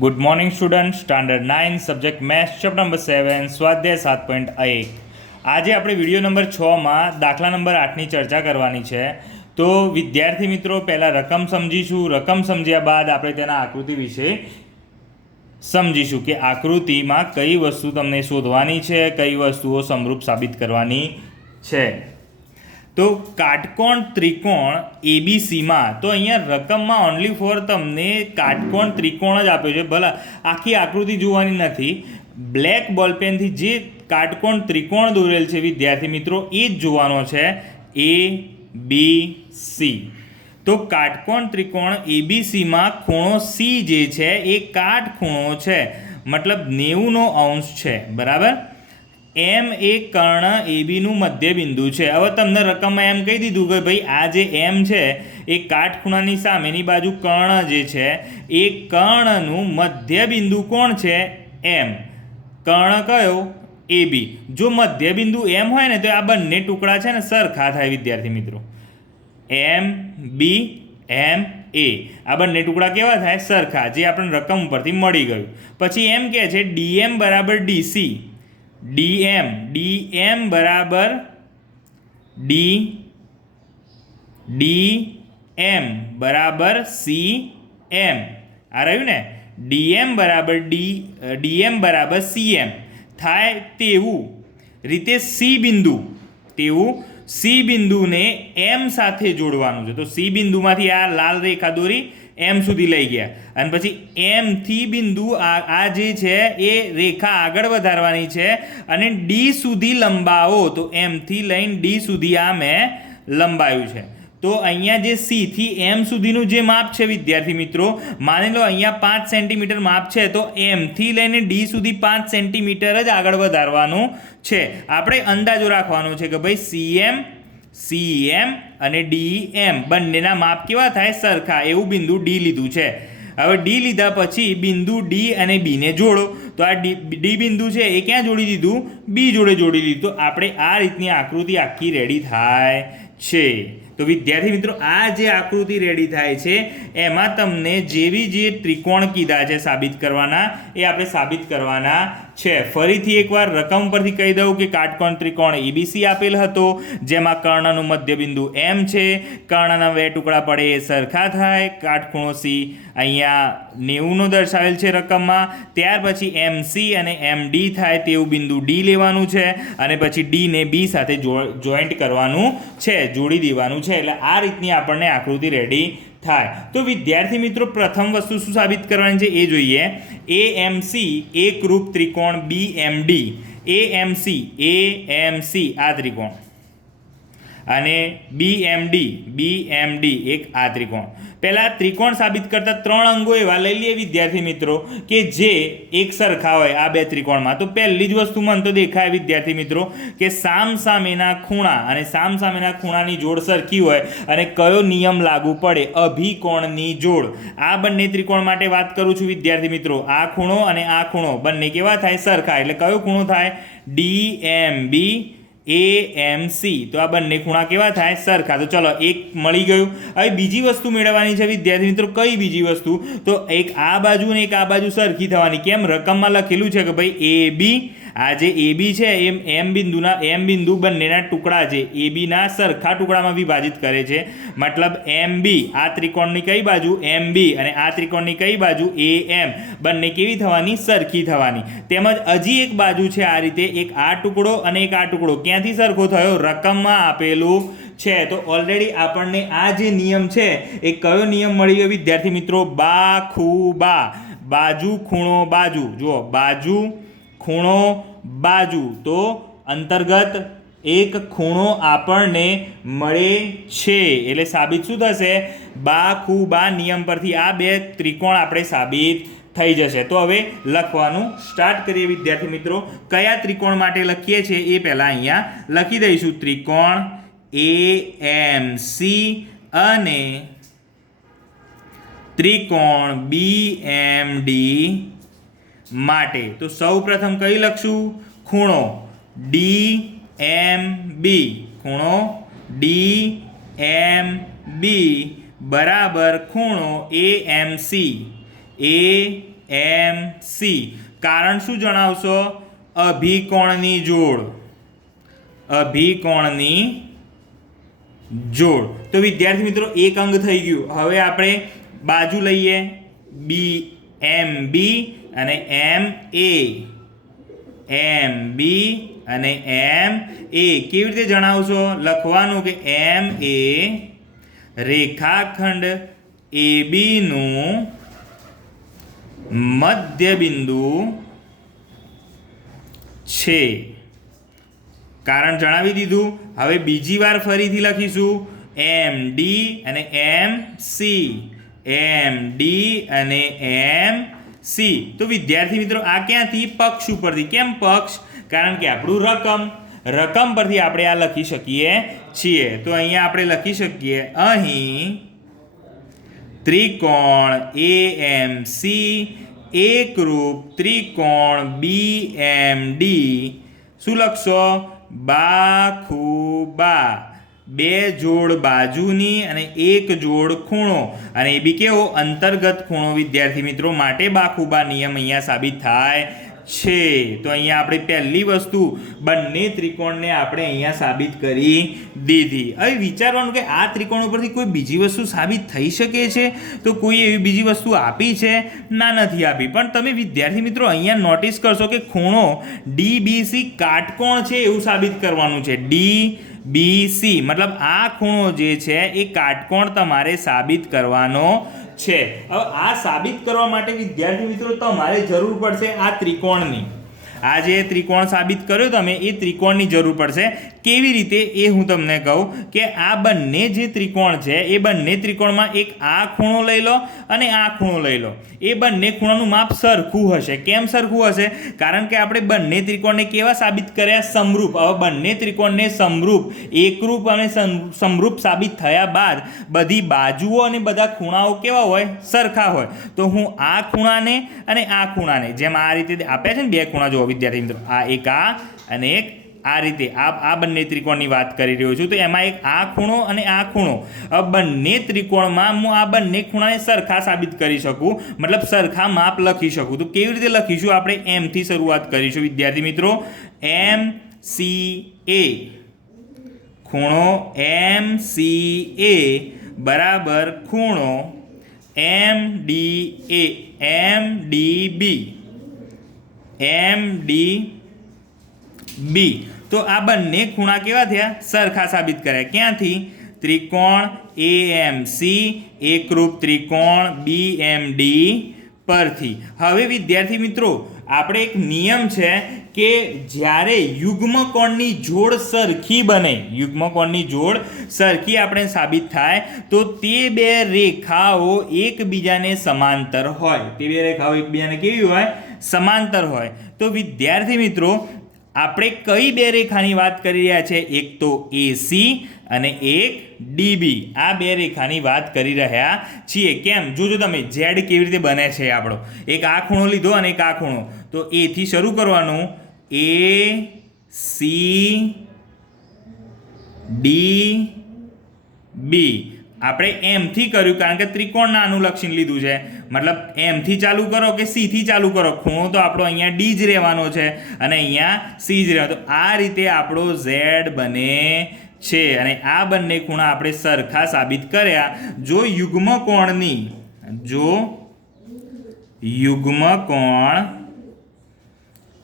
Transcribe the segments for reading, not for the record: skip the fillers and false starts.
Good morning student, standard 9 subject maths chapter number 7 સ્વાધ્યાય 7.1. આજે આપણે વિડીયો નંબર 6માં દાખલા નંબર 8ની ચર્ચા કરવાની છે. તો વિદ્યાર્થી મિત્રો, પહેલાં રકમ સમજીશું. રકમ સમજ્યા બાદ આપણે તેના આકૃતિ વિશે સમજીશું કે આકૃતિમાં કઈ વસ્તુ તમને શોધવાની છે, કઈ વસ્તુઓ સમરૂપ સાબિત કરવાની છે. તો કાટકોણ ત્રિકોણ એબીસીમાં, તો અહીંયા રકમમાં ઓનલી ફોર તમને કાટકોણ ત્રિકોણ જ આપ્યો છે. ભલે આખી આકૃતિ જોવાની નથી. બ્લેક બોલપેનથી જે કાટકોણ ત્રિકોણ દોરેલ છે વિદ્યાર્થી મિત્રો, એ જ જોવાનો છે. એ બી સી. તો કાટકોણ ત્રિકોણ એબીસીમાં ખૂણો સી જે છે એ કાટખૂણો છે, મતલબ 90° છે. બરાબર. એમ એ કર્ણ એબીનું મધ્ય બિંદુ છે. હવે તમને રકમમાં એમ કહી દીધું કે ભાઈ આ જે એમ છે એ કાટખૂણાની સામેની બાજુ કર્ણ જે છે એ કર્ણનું મધ્ય બિંદુ કોણ છે? એમ. કર્ણ કયો? એબી. જો મધ્ય બિંદુ એમ હોય ને તો આ બંને ટુકડા છે ને સરખા થાય વિદ્યાર્થી મિત્રો. એમ બી એમ એ, આ બંને ટુકડા કેવા થાય? સરખા. જે આપણને રકમ ઉપરથી મળી ગયું. પછી એમ કહે છે ડીએમ બરાબર ડીસી. ડીએમ બરાબર ડીએમ બરાબર સી એમ. આ રહ્યું ને, ડીએમ બરાબર સી એમ થાય તેવું રીતે સી બિંદુને એમ સાથે જોડવાનું છે. તો સી બિંદુમાંથી આ લાલ રેખા દોરી એમ સુધી લઈ ગયા અને પછી એમથી બિંદુ આ જે છે એ રેખા આગળ વધારવાની છે અને ડી સુધી લંબાવો. તો એમથી લઈને ડી સુધી આ મેં લંબાયું છે. તો અહીંયા જે સીથી એમ સુધીનું જે માપ છે વિદ્યાર્થી મિત્રો, માની લો અહીંયા 5 સેન્ટીમીટર માપ છે, તો એમથી લઈને ડી સુધી 5 સેન્ટીમીટર જ આગળ વધારવાનું છે. આપણે અંદાજો રાખવાનો છે કે ભાઈ સીએમ અને ડીએમ બંનેના માપ કેવા થાય? સરખા. એવું બિંદુ ડી લીધું છે. હવે ડી લીધા પછી બિંદુ ડી અને બીને જોડો. તો આ ડી બિંદુ છે એ ક્યાં જોડી દીધું? બી જોડે જોડી દીધું. તો આપણે આ રીતની આકૃતિ આખી રેડી થાય છે. તો વિદ્યાર્થી મિત્રો, આ જે આકૃતિ રેડી થાય છે એમાં તમને જેવી જે ત્રિકોણ કીધા છે સાબિત કરવાના, એ આપણે સાબિત કરવાના છે. ફરીથી એકવાર રકમ પરથી કહી દઉં કે કાટકોણ ત્રિકોણ એબીસી આપેલ હતો, જેમાં કર્ણનું મધ્યબિંદુ એમ છે. કર્ણના બે ટુકડા પડે એ સરખા થાય. કાટખૂણો સી અહીંયા 90 દર્શાવેલ છે રકમમાં. ત્યાર પછી એમસી અને એમડી થાય તેવું બિંદુ ડી લેવાનું છે અને પછી ડીને બી સાથે જોઈન્ટ કરવાનું છે, જોડી દેવાનું છે. એટલે આ રીતની આપણને આકૃતિ રેડી થાય. તો વિદ્યાર્થી મિત્રો, પ્રથમ વસ્તુ શું સાબિત કરવાની છે એ જોઈએ. એએમસી એકરૂપ ત્રિકોણ બીએમડી. એએમસી આ ત્રિકોણ અને બીએમડી એક આ ત્રિકોણ. પહેલાં ત્રિકોણ સાબિત કરતા 3 અંગો એવા લઈ લઈએ વિદ્યાર્થી મિત્રો કે જે એક સરખા હોય આ બે ત્રિકોણમાં. તો પહેલી જ વસ્તુ મને તો દેખાય વિદ્યાર્થી મિત્રો કે સામસામેના ખૂણા અને સામસામેના ખૂણાની જોડ સરખી હોય અને કયો નિયમ લાગુ પડે? અભિકોણની જોડ. આ બંને ત્રિકોણ માટે વાત કરું છું વિદ્યાર્થી મિત્રો. આ ખૂણો અને આ ખૂણો બંને કેવા થાય? સરખા. એટલે કયો ખૂણો થાય? ડીએમબી એએમસી. તો આ બંને ખૂણા કેવા થાય? સરખા. તો ચલો, એક મળી ગયું. હવે બીજી વસ્તુ મેળવવાની છે વિદ્યાર્થી મિત્રો. કઈ બીજી વસ્તુ? તો એક આ બાજુ ને એક આ બાજુ સરખી થવાની. કેમ? રકમમાં લખેલું છે કે ભાઈ એ બી, આ જે એ બી છે એમ બિંદુ બંનેના ટુકડા છે એબીના સરખા ટુકડામાં વિભાજિત કરે છે. મતલબ એમ બી આ ત્રિકોણની કઈ બાજુ? એમ બી. અને આ ત્રિકોણની કઈ બાજુ? એ એમ. બંને કેવી થવાની? સરખી થવાની. તેમજ હજી એક બાજુ છે આ રીતે, એક આ ટુકડો અને એક આ ટુકડો. ક્યાંથી સરખો થયો? રકમમાં આપેલું છે. તો ઓલરેડી આપણને આ જે નિયમ છે એ કયો નિયમ મળી ગયો વિદ્યાર્થી મિત્રો? બા. બાજુ ખૂણો બાજુ. જુઓ, બાજુ ખૂણો બાજુ. તો અંતર્ગત એક ખૂણો આપણને મળે છે. એટલે સાબિત શું થશે? બા નિયમ પરથી આ બે ત્રિકોણ આપણે સાબિત થઈ જશે. તો હવે લખવાનું સ્ટાર્ટ કરીએ વિદ્યાર્થી મિત્રો. કયા ત્રિકોણ માટે લખીએ છીએ એ પહેલાં અહીંયા લખી દઈશું. ત્રિકોણ એએમસી અને ત્રિકોણ બીએમડી માટે. તો સૌ પ્રથમ કઈ લખશું? ખૂણો ડીએમબી. ખૂણો ડીએમબી બરાબર ખૂણો એએમસી. M C. કારણ શું જણાવશો? અભિકોણની જોડ. અભિકોણની જોડ. તો વિદ્યાર્થી મિત્રો એક અંગ થઈ ગયું. હવે આપણે બાજુ લઈએ બી એમ બી અને એમ એ. એમ બી અને એમ એ. કેવી રીતે જણાવશો? લખવાનું કે એમ એ રેખાખંડ એ બીનું મધ્યબિંદુ છે. કારણ જણાવી દીધું. હવે બીજી વાર ફરીથી લખીશું એમ ડી અને એમ સી. એમ ડી અને એમ સી. તો વિદ્યાર્થી મિત્રો આ ક્યાંથી? પક્ષ ઉપરથી. કેમ પક્ષ? કારણ કે આપણું રકમ પરથી આપણે આ લખી શકીએ છીએ. તો અહીંયા આપણે લખી શકીએ અહીં ત્રિકોણ એ એમ સી એકરૂપ ત્રિકોણ બી એમ ડી. શું લખશો? બાખુબા. બે જોડ બાજુની અને એક જોડ ખૂણો. અને એ બી કેવો? અંતર્ગત ખૂણો વિદ્યાર્થી મિત્રો. માટે બાખુબા નિયમ અહીંયા સાબિત થાય છે. તો અહીંયા આપણે પહેલી વસ્તુ બંને ત્રિકોણને આપણે અહીંયા સાબિત કરી દીધી. હવે વિચારવાનું કે આ ત્રિકોણ ઉપરથી કોઈ બીજી વસ્તુ સાબિત થઈ શકે છે? તો કોઈ એવી બીજી વસ્તુ આપી છે? ના, નથી આપી. પણ તમે વિદ્યાર્થી મિત્રો અહીંયા નોટિસ કરશો કે ખૂણો DBC કાટકોણ છે એવું સાબિત કરવાનું છે. DBC મતલબ આ ખૂણો જે છે એ કાટકોણ તમારે સાબિત કરવાનો છે. હવે આ સાબિત કરવા માટે વિદ્યાર્થી મિત્રો તમારે જરૂર પડશે આ ત્રિકોણની. આ જે ત્રિકોણ સાબિત કર્યો તમે એ ત્રિકોણની જરૂર પડશે. કેવી રીતે એ હું તમને કહું કે આ બંને જે ત્રિકોણ છે એ બંને ત્રિકોણમાં એક આ ખૂણો લઈ લો અને આ ખૂણો લઈ લો. એ બંને ખૂણાનું માપ સરખું હશે. કેમ સરખું હશે? કારણ કે આપણે બંને ત્રિકોણને કેવા સાબિત કર્યા? સમરૂપ. હવે બંને ત્રિકોણને સમરૂપ, એકરૂપ અને સમરૂપ સાબિત થયા બાદ બધી બાજુઓ અને બધા ખૂણાઓ કેવા હોય? સરખા હોય. તો હું આ ખૂણાને અને આ ખૂણાને જેમ આ રીતે આપ્યા છે ને બે ખૂણા જુઓ વિદ્યાર્થી મિત્રો. આ એક આ અને એક આ રીતે આ બંને ત્રિકોણની વાત કરી રહ્યો છું. તો એમાં એક આ ખૂણો અને આ ખૂણો. હવે બંને ત્રિકોણમાં હું આ બંને ખૂણાને સરખા સાબિત કરી શકું. મતલબ સરખા માપ લખી શકું. તો કેવી રીતે લખીશું? આપણે એમ થી શરૂઆત કરીશું વિદ્યાર્થી મિત્રો. M C A. ખૂણો એમ સી એ બરાબર ખૂણો M D A. M D B. M D B. તો આ બંને ખૂણા કેવા થયા? સરખા સાબિત કર્યા. ક્યાંથી? ત્રિકોણ એ એમ સી એકરૂપ ત્રિકોણ બી એમ ડી પરથી. હવે વિદ્યાર્થી મિત્રો આપણે એક નિયમ છે કે જ્યારે યુગ્મકોણની જોડ સરખી બને, યુગ્મકોણની જોડ સરખી આપણે સાબિત થાય તો તે બે રેખાઓ એકબીજાને સમાંતર હોય. તે બે રેખાઓ એકબીજાને કેવી હોય? સમાંતર હોય. તો વિદ્યાર્થી મિત્રો આપણે કઈ બે રેખાની વાત કરી રહ્યા છે? એક તો AC અને એક DB. આ બે રેખાની વાત કરી રહ્યા છીએ. કેમ? જોજો તમે Z કેવી રીતે બને છે આપણો. એક આ ખૂણો લીધો અને એક આ ખૂણો. તો A થી શરૂ કરવાનું. AC DB. આપણે M થી કર્યું કારણ કે ત્રિકોણના અનુલક્ષીને લીધું છે. મતલબ M થી ચાલુ કરો કે C થી ચાલુ કરો, ખૂણો તો આપણો અહીંયા D જ રહેવાનો છે અને અહીંયા C જ રહેવાનો. તો આ રીતે આપણો Z બને છે અને આ બંને ખૂણા આપણે સરખા સાબિત કર્યા. જો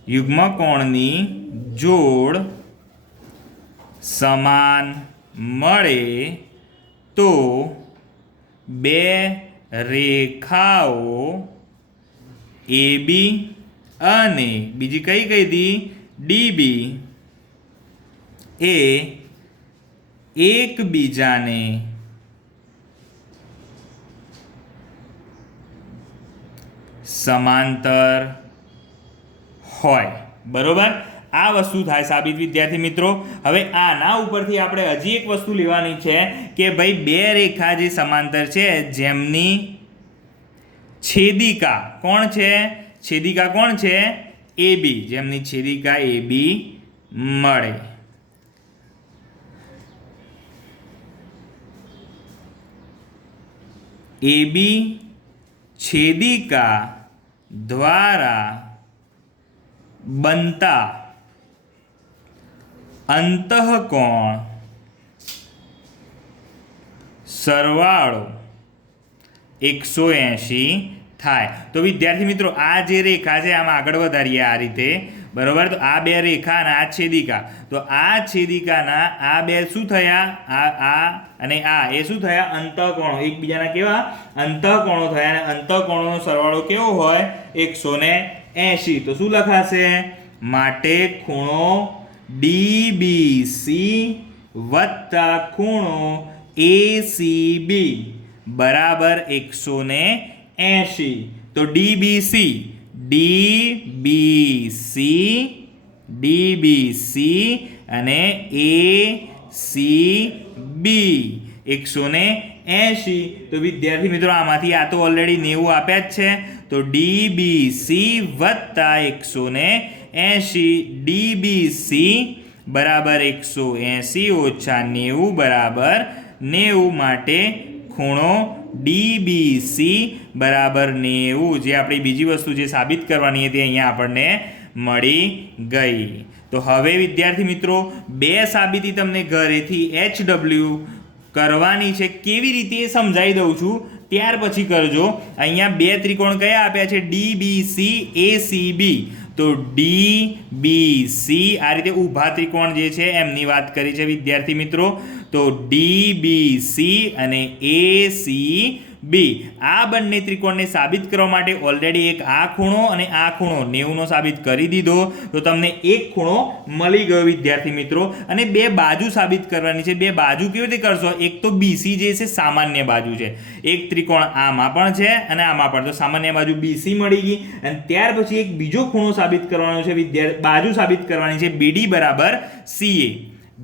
યુગ્મકોણની જોડ સમાન મળે તો બે રેખાઓ AB અને બીજી કઈ હતી? DB એ એકબીજાને સમાંતર હોય. બરોબર? આ વસ્તુ થાય સાબિત વિદ્યાર્થી મિત્રો. હવે આના ઉપરથી આપણે હજી એક વસ્તુ લેવાની છે કે ભાઈ બે રેખા જે સમાંતર છે જેમની છેદિકા કોણ છે? છેદિકા કોણ છે? AB. જેમની છેદિકા AB મળે. AB છેદિકા દ્વારા બનતા અંતઃકોણ સરવાળો 180 થાય. તો વિદ્યાર્થી મિત્રો આ જે રેખા છે આમ આગળ વધારીએ આ રીતે, બરોબર. તો આ બે રેખા અને આ છેદિકા, તો આ છેદિકાના આ બે શું થયા, આ અને આ એ શું થયા, અંતઃકોણો. એકબીજાના કેવા અંતઃકોણો થયા, અને અંતઃકોણોનો સરવાળો કેવો હોય 180. તો શું લખાશે, માટે ખૂણો DBC વત્તા ખૂણો ACB બરાબર 180. તો DBC અને ACB 180. તો વિદ્યાર્થી મિત્રો આમાંથી આ તો ઓલરેડી 90 આપ્યા જ છે. તો DBC વત્તા 180, DBC બરાબર 180 ઓછા 90 બરાબર 90. માટે ખૂણો DBC બરાબર 90, જે આપણી બીજી વસ્તુ જે સાબિત કરવાની હતી અહીંયા આપણને મળી ગઈ. તો હવે વિદ્યાર્થી મિત્રો બે સાબિતી તમને ઘરેથી HW કરવાની છે, કેવી રીતે એ સમજાવી દઉં છું, ત્યાર પછી કરજો. અહીંયા બે ત્રિકોણ કયા આપ્યા છે, DBC ACB. તો DBC આ રીતે ઊભા ત્રિકોણ જે છે એમની વાત કરી છે વિદ્યાર્થી મિત્રો. તો DBC અને ACB આ બંને ત્રિકોણને સાબિત કરવા માટે ઓલરેડી એક આ ખૂણો અને આ ખૂણો 90નો સાબિત કરી દીધો. તો તમને એક ખૂણો મળી ગયો વિદ્યાર્થી મિત્રો. અને બે બાજુ સાબિત કરવાની છે. બે બાજુ કેવી રીતે કરશો, એક તો BC જે છે સામાન્ય બાજુ છે, એક ત્રિકોણ આમાં પણ છે અને આમાં પણ. તો સામાન્ય બાજુ BC મળી ગઈ. અને ત્યાર પછી એક બીજો ખૂણો સાબિત કરવાનો છે વિદ્યાર્થી, બાજુ સાબિત કરવાની છે BD બરાબર CA.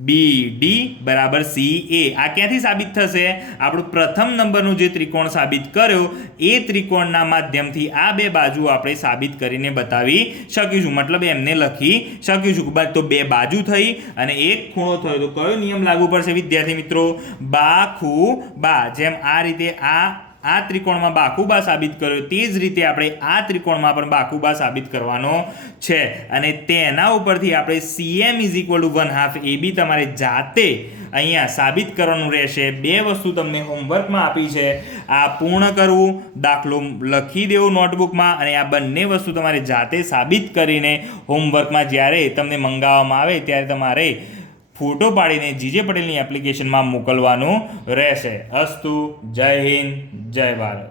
BD બરાબર CA. આ ક્યાંથી સાબિત થશે, આપણું પ્રથમ નંબરનું જે ત્રિકોણ સાબિત કર્યો એ ત્રિકોણના માધ્યમથી આ બે બાજુ આપણે સાબિત કરીને બતાવી શકીશું, મતલબ એમને લખી શકીશું. તો બે બાજુ થઈ અને એક ખૂણો થયો. તો કયો નિયમ લાગુ પડશે વિદ્યાર્થી મિત્રો, બાખુબા. જેમ આ રીતે આ ત્રિકોણમાં બાખુબા સાબિત કર્યો તે જ રીતે આપણે આ ત્રિકોણમાં પણ બાખુબા સાબિત કરવાનો છે. અને તેના ઉપરથી આપણે CM = 1/2 AB તમારે જાતે અહીંયા સાબિત કરવાનું રહેશે. બે વસ્તુ તમને હોમવર્કમાં આપી છે, આ પૂર્ણ કરવું, દાખલો લખી દેવું નોટબુકમાં, અને આ બંને વસ્તુ તમારે જાતે સાબિત કરીને હોમવર્કમાં જ્યારે તમને મંગાવવામાં આવે ત્યારે તમારે ફોટો પાડીને જીજે પટેલની એપ્લિકેશનમાં મોકલવાનું રહેશે. અસ્તુ. જય હિન્દ, જય ભારત.